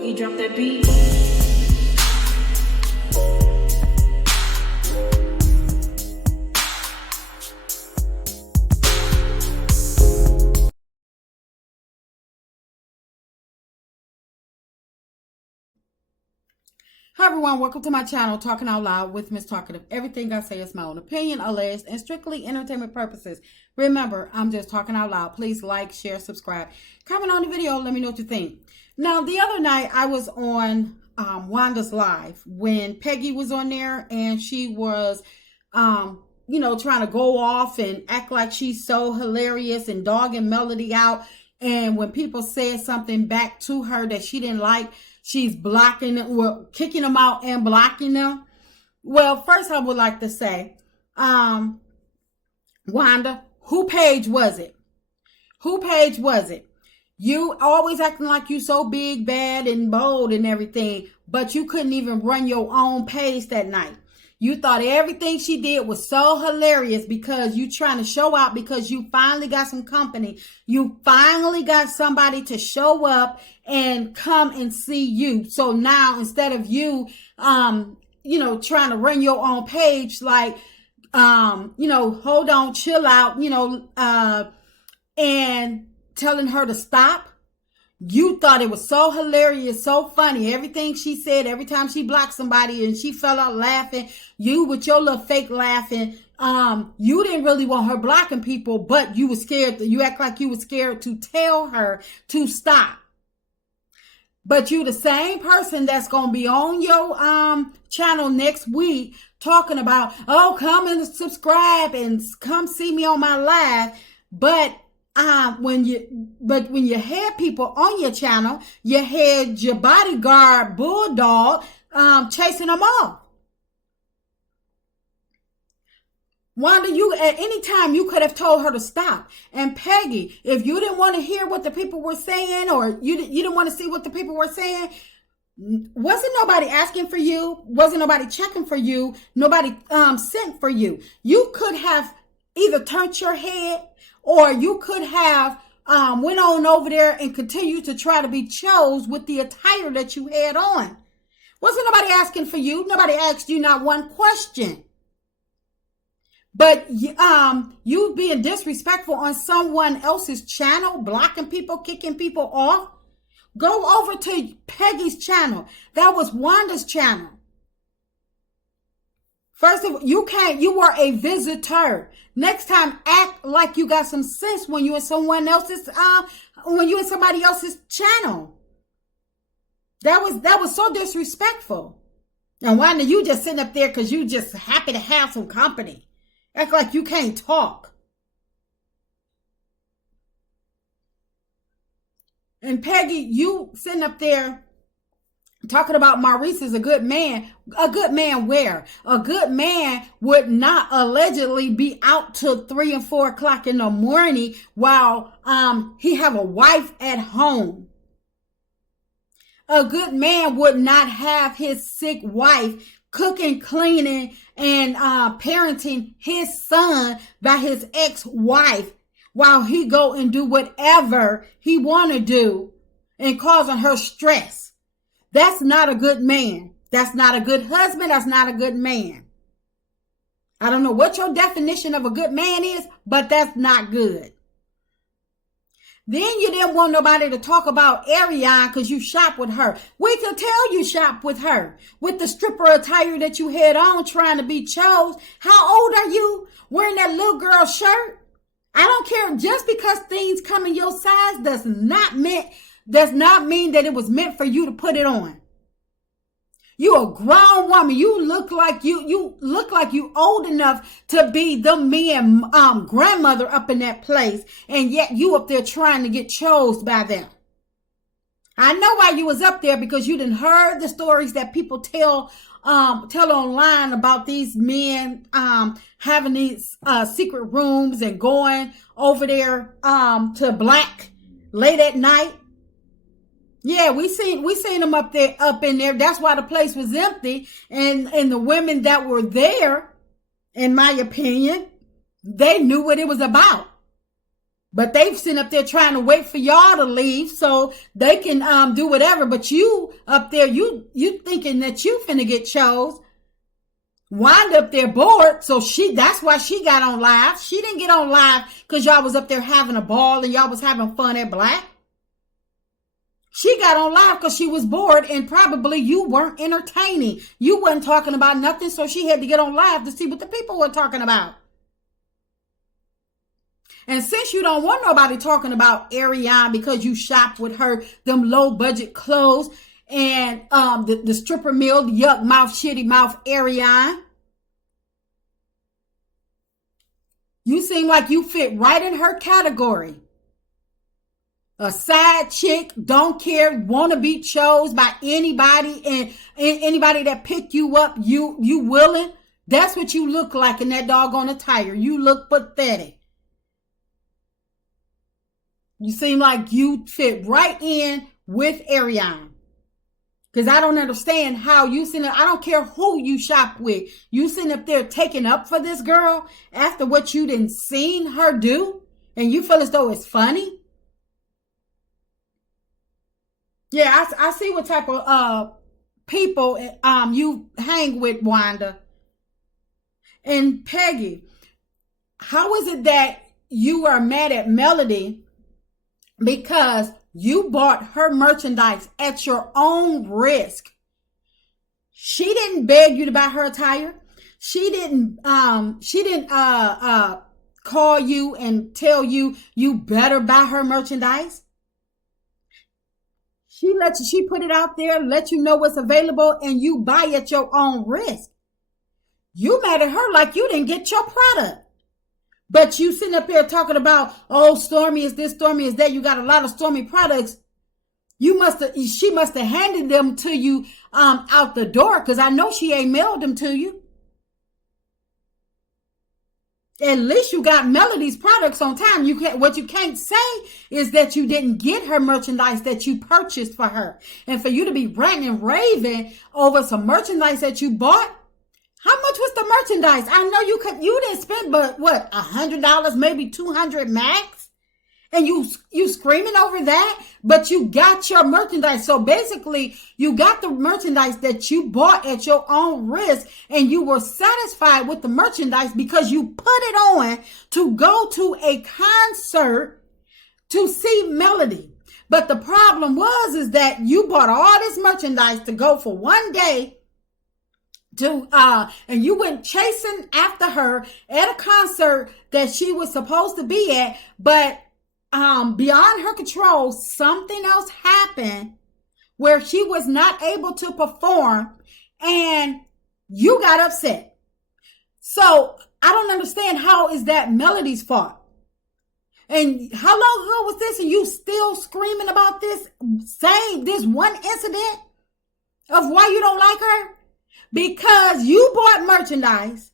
Boogie, drop that beat. Hi everyone, welcome to my channel, Talking Out Loud with Miss Talkative. Everything I say is my own opinion, alleged, and strictly entertainment purposes. Remember, I'm just talking out loud. Please like, share, subscribe, comment on the video, let me know what you think. Now, the other night I was on Wanda's live when Peggy was on there, and she was, trying to go off and act like she's so hilarious and dogging Melody out. And when people said something back to her that she didn't like, she's blocking them, well, kicking them out and blocking them. Well, first I would like to say, Wanda, who page was it? Who page was it? You always acting like you so big, bad, and bold and everything, but you couldn't even run your own page that night. You thought everything she did was so hilarious because you trying to show out because you finally got some company. You finally got somebody to show up and come and see you. So now instead of you, trying to run your own page, like, hold on, chill out, and telling her to stop. You thought it was so hilarious, so funny. Everything she said, every time she blocked somebody and she fell out laughing, you with your little fake laughing, you didn't really want her blocking people, but you were scared. You act like you were scared to tell her to stop. But you the same person that's going to be on your channel next week talking about, oh, come and subscribe and come see me on my live. But when you had people on your channel, you had your bodyguard bulldog chasing them off. Wanda, you at any time you could have told her to stop. And Peggy, if you didn't want to hear what the people were saying, or you didn't want to see what the people were saying, wasn't nobody asking for you, wasn't nobody checking for you, nobody sent for you. You could have either turned your head, or you could have went on over there and continued to try to be chose with the attire that you had on. Wasn't nobody asking for you. Nobody asked you not one question. But you being disrespectful on someone else's channel, blocking people, kicking people off. Go over to Peggy's channel. That was Wanda's channel. First of all, you were a visitor. Next time, act like you got some sense when you in somebody else's channel. That was so disrespectful. And Wanda, you just sitting up there because you just happy to have some company. Act like you can't talk. And Peggy, you sitting up there talking about Maurice is a good man. A good man where? A good man would not allegedly be out till 3 and 4 o'clock in the morning while he have a wife at home. A good man would not have his sick wife cooking, cleaning, and parenting his son by his ex-wife while he go and do whatever he want to do and causing her stress. That's not a good man. That's not a good husband. That's not a good man. I don't know what your definition of a good man is, but that's not good. Then you didn't want nobody to talk about Ariane because you shop with her. We could tell you shop with her. With the stripper attire that you had on trying to be chose. How old are you wearing that little girl shirt? I don't care. Just because things come in your size does not mean that it was meant for you to put it on. You a grown woman. You look like you old enough to be the men grandmother up in that place, and yet you up there trying to get chose by them. I know why you was up there, because you done heard the stories that people tell online about these men having these secret rooms and going over there to black late at night. Yeah, we seen them up in there. That's why the place was empty. And the women that were there, in my opinion, they knew what it was about. But they've sitting up there trying to wait for y'all to leave so they can do whatever. But you up there, you thinking that you finna get chose. Wind up there bored, so that's why she got on live. She didn't get on live because y'all was up there having a ball and y'all was having fun at Black. She got on live because she was bored and probably you weren't entertaining. You wasn't talking about nothing, so she had to get on live to see what the people were talking about. And since you don't want nobody talking about Ariane because you shopped with her, them low budget clothes, and the stripper meal, the yuck mouth, shitty mouth Ariane. You seem like you fit right in her category. A side chick, don't care, want to be chose by anybody, and anybody that pick you up, you willing. That's what you look like in that doggone attire. You look pathetic. You seem like you fit right in with Ariane. Because I don't understand how you sitting there. I don't care who you shop with. You sitting up there taking up for this girl after what you didn't seen her do. And you feel as though it's funny. Yeah, I see what type of people you hang with, Wanda. And Peggy, how is it that you are mad at Melody because you bought her merchandise at your own risk? She didn't beg you to buy her attire. She didn't call you and tell you better buy her merchandise. She put it out there, let you know what's available, and you buy at your own risk. You mad at her like you didn't get your product. But you sitting up here talking about, oh, Stormy is this, Stormy is that. You got a lot of Stormy products. She must have handed them to you out the door, because I know she ain't mailed them to you. At least you got Melody's products on time. What you can't say is that you didn't get her merchandise that you purchased for her. And for you to be ranting and raving over some merchandise that you bought, how much was the merchandise? I know you didn't spend but what, $100, maybe $200 max? And you screaming over that, but you got your merchandise. So basically, you got the merchandise that you bought at your own risk, and you were satisfied with the merchandise because you put it on to go to a concert to see Melody. But the problem is that you bought all this merchandise to go for one day and you went chasing after her at a concert that she was supposed to be at, but beyond her control, something else happened where she was not able to perform, and you got upset. So I don't understand, how is that Melody's fault? And how long ago was this, and you still screaming about this one incident of why you don't like her? Because you bought merchandise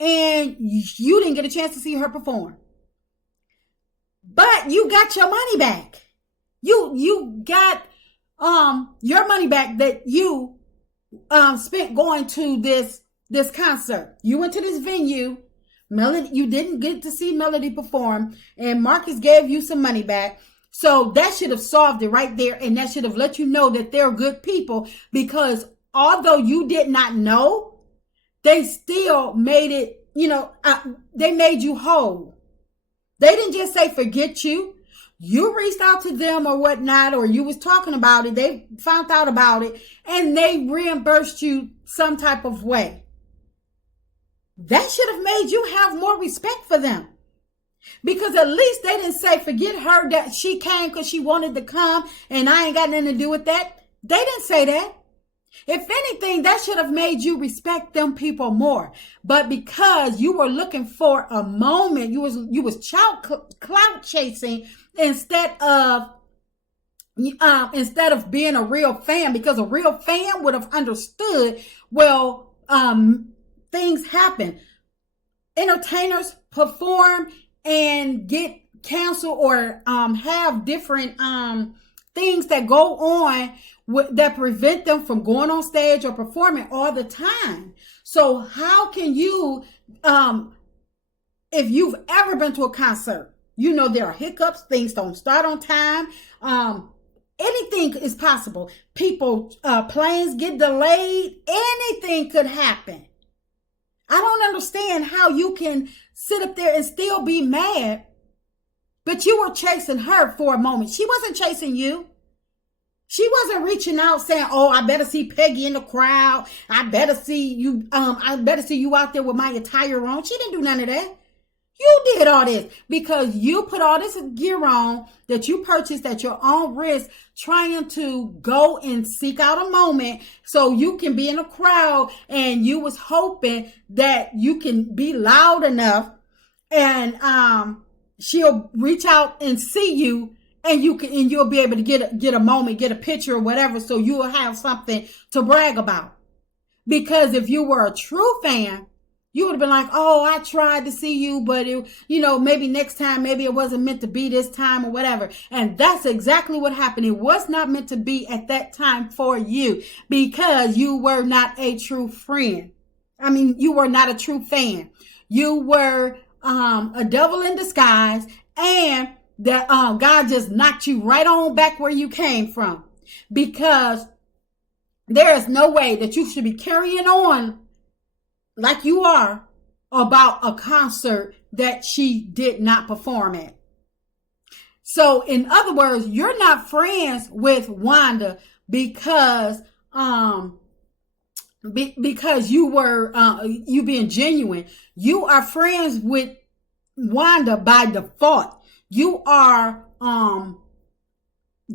and you didn't get a chance to see her perform. But you got your money back. You got your money back that you spent going to this concert. You went to this venue. Melody, you didn't get to see Melody perform, and Marcus gave you some money back. So that should have solved it right there, and that should have let you know that they're good people, because although you did not know, they still made it, they made you whole. They didn't just say forget you. You reached out to them or whatnot, or you was talking about it. They found out about it, and they reimbursed you some type of way. That should have made you have more respect for them. Because at least they didn't say forget her, that she came because she wanted to come and I ain't got nothing to do with that. They didn't say that. If anything, that should have made you respect them people more. But because you were looking for a moment, you was clout chasing instead of being a real fan, because a real fan would have understood, well, things happen. Entertainers perform and get canceled or have different things that go on that prevent them from going on stage or performing all the time. So how can you, if you've ever been to a concert, You know, there are hiccups. Things don't start on time. Anything is possible. People, planes get delayed. Anything could happen. I don't understand how you can sit up there and still be mad, but you were chasing her for a moment. She wasn't chasing you. She wasn't reaching out saying, "Oh, I better see Peggy in the crowd. I better see you. I better see you out there with my attire on." She didn't do none of that. You did all this because you put all this gear on that you purchased at your own risk, trying to go and seek out a moment so you can be in a crowd, and you was hoping that you can be loud enough and she'll reach out and see you, and you'll be able to get a moment, get a picture or whatever, so you'll have something to brag about. Because if you were a true fan, you would have been like, "Oh, I tried to see you, but maybe next time, maybe it wasn't meant to be this time or whatever." And that's exactly what happened. It was not meant to be at that time for you because you were not a true friend. I mean, you were not a true fan. You were a devil in disguise, and that God just knocked you right on back where you came from, because there is no way that you should be carrying on like you are about a concert that she did not perform at. So in other words, you're not friends with Wanda because you were you being genuine. You are friends with Wanda by default. You are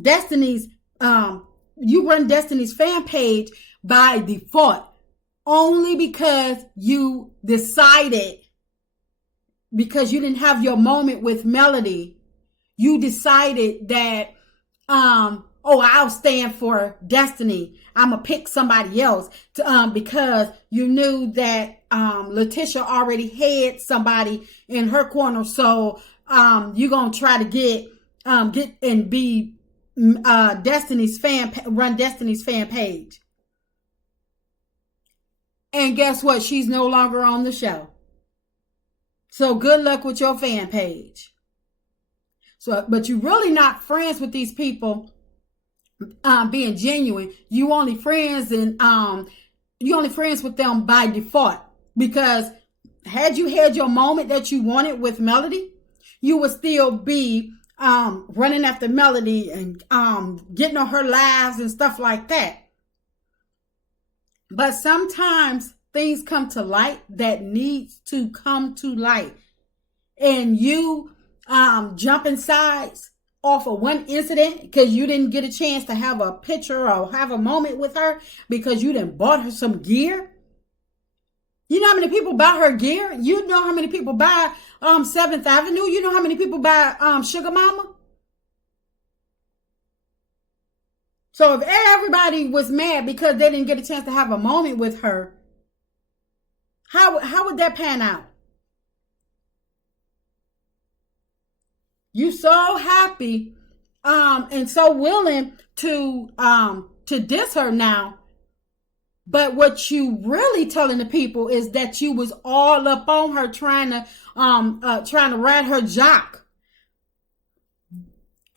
Destiny's you run Destiny's fan page by default, only because you decided, because you didn't have your moment with Melody, you decided that I'll stand for Destiny. I'm gonna pick somebody else to, because you knew that Letitia already had somebody in her corner, so you're gonna try to get and be Destiny's fan, run Destiny's fan page. And guess what? She's no longer on the show. So good luck with your fan page. So, but you're really not friends with these people being genuine. You only friends with them by default, because had you had your moment that you wanted with Melody, you would still be running after Melody and getting on her lives and stuff like that. But sometimes things come to light that needs to come to light, and you jumping sides off of one incident because you didn't get a chance to have a picture or have a moment with her because you didn't bought her some gear. You know how many people buy her gear? You know how many people buy 7th Avenue? You know how many people buy Sugar Mama? So if everybody was mad because they didn't get a chance to have a moment with her, how would that pan out? You so happy and so willing to diss her now. But what you really telling the people is that you was all up on her trying to ride her jock.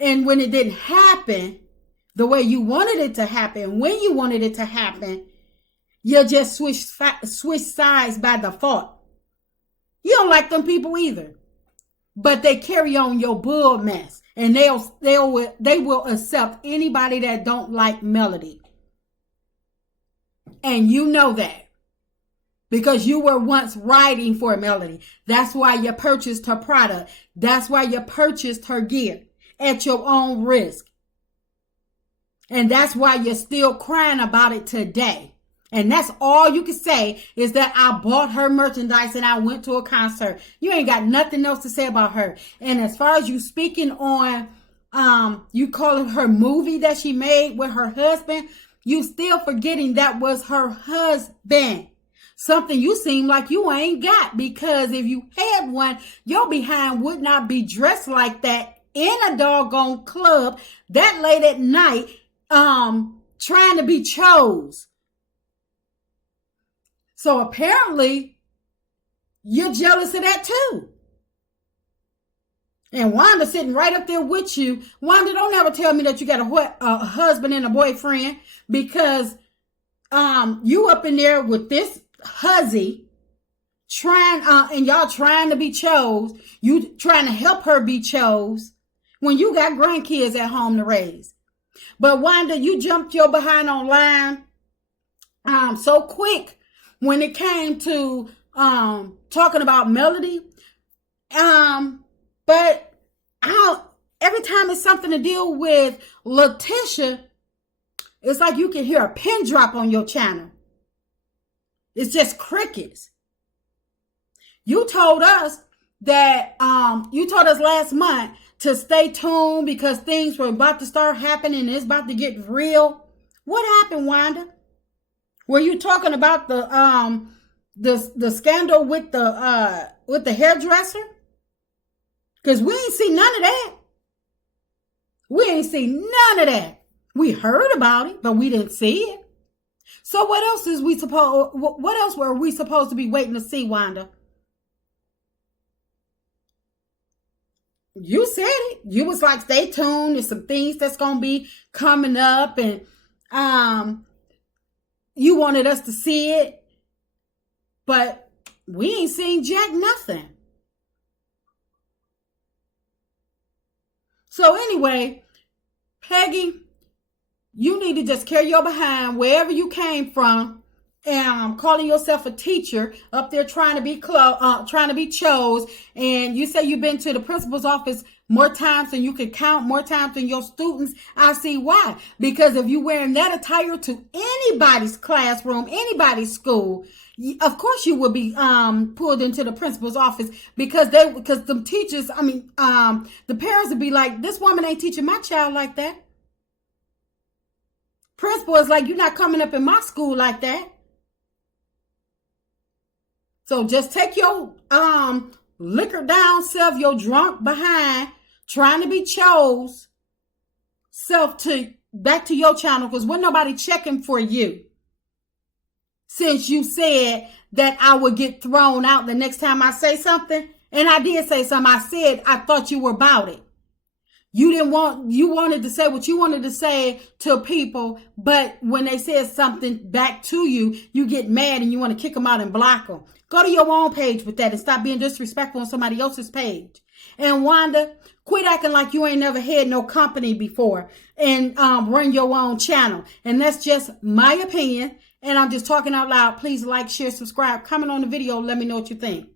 And when it didn't happen the way you wanted it to happen, when you wanted it to happen, you just switch sides by default. You don't like them people either, but they carry on your bull mess, and they will accept anybody that don't like Melody. And you know that because you were once riding for Melody. That's why you purchased her product. That's why you purchased her gear at your own risk. And that's why you're still crying about it today. And that's all you can say is that I bought her merchandise and I went to a concert. You ain't got nothing else to say about her. And as far as you speaking on, you call it her movie that she made with her husband, you still forgetting that was her husband. Something you seem like you ain't got, because if you had one, your behind would not be dressed like that in a doggone club that late at night, trying to be chose. So apparently you're jealous of that too. And Wanda sitting right up there with you. Wanda, don't ever tell me that you got a husband and a boyfriend, because you up in there with this hussy trying, and y'all trying to be chose. You trying to help her be chose when you got grandkids at home to raise. But Wanda, you jumped your behind online so quick when it came to talking about Melody. But every time it's something to deal with Letitia, it's like you can hear a pin drop on your channel. It's just crickets. You told us that, you told us last month to stay tuned because things were about to start happening. It's about to get real. What happened, Wanda? Were you talking about the scandal with the hairdresser? Because we ain't see none of that. We ain't see none of that. We heard about it, but we didn't see it. So what else were we supposed to be waiting to see, Wanda? You said it. You was like, stay tuned. There's some things that's going to be coming up, and you wanted us to see it, but we ain't seen jack nothing. So anyway, Peggy, you need to just carry your behind wherever you came from, and calling yourself a teacher up there trying to be chose. And you say you've been to the principal's office more times than you can count, more times than your students. I see why. Because if you're wearing that attire to anybody's classroom, anybody's school, of course you would be pulled into the principal's office, because the teachers, the parents would be like, this woman ain't teaching my child like that. Principal is like, you're not coming up in my school like that. So just take your liquor down self, your drunk behind, trying to be chose self back to your channel, because we're nobody checking for you. Since you said that I would get thrown out the next time I say something, and I did say something. I said I thought you were about it. You wanted to say what you wanted to say to people, but when they said something back to you, you get mad and you want to kick them out and block them. Go to your own page with that and stop being disrespectful on somebody else's page. And Wanda, quit acting like you ain't never had no company before and run your own channel. And that's just my opinion. And I'm just talking out loud. Please like, share, subscribe, comment on the video. Let me know what you think.